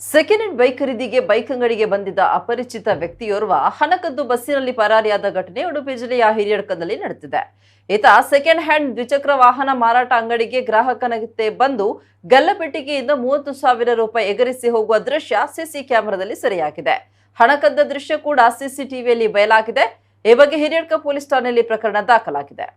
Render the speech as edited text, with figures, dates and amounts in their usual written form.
Second hand bike ಖರೀದಿಗೆ bike ಅಂಗಡಿಗೆ ಬಂದಿದ್ದ ಅಪರಿಚಿತ ವ್ಯಕ್ತಿಯೋರ್ವ ಹಣ ಕದ್ದು ಬಸ್ಸಿನಲ್ಲಿ ಪರಾರಿಯಾದ ಘಟನೆ ಉಡುಪಿ ಜಿಲ್ಲೆಯ ಹಿರಿಯಡ್ಕದಲ್ಲಿ ನಡೆದಿದೆ. ಈತ ಸೆಕೆಂಡ್ ಹ್ಯಾಂಡ್ ದ್ವಿಚಕ್ರ ವಾಹನ ಮಾರಾಟ ಅಂಗಡಿಗೆ ಗ್ರಾಹಕನಂತೆ ಬಂದು ಗಲ್ಲಪೆಟ್ಟಿಗೆಯಿಂದ 30,000 ರೂಪಾಯಿ ಎಗರಿಸಿ ಹೋಗುವ ದೃಶ್ಯ ಸಿಸಿ ಕ್ಯಾಮೆರಾದಲ್ಲಿ ಸೆರೆಯಾಗಿದೆ. ಹಣ ಕದ್ದ ದೃಶ್ಯ ಕೂಡ ಸಿಸಿಟಿವಿಯಲ್ಲಿ ಬಯಲಾಗಿದೆ. ಈ ಬಗ್ಗೆ ಹಿರಿಯಡ್ಕ ಪೊಲೀಸ್ ಠಾಣೆಯಲ್ಲಿ ಪ್ರಕರಣ ದಾಖಲಾಗಿದೆ.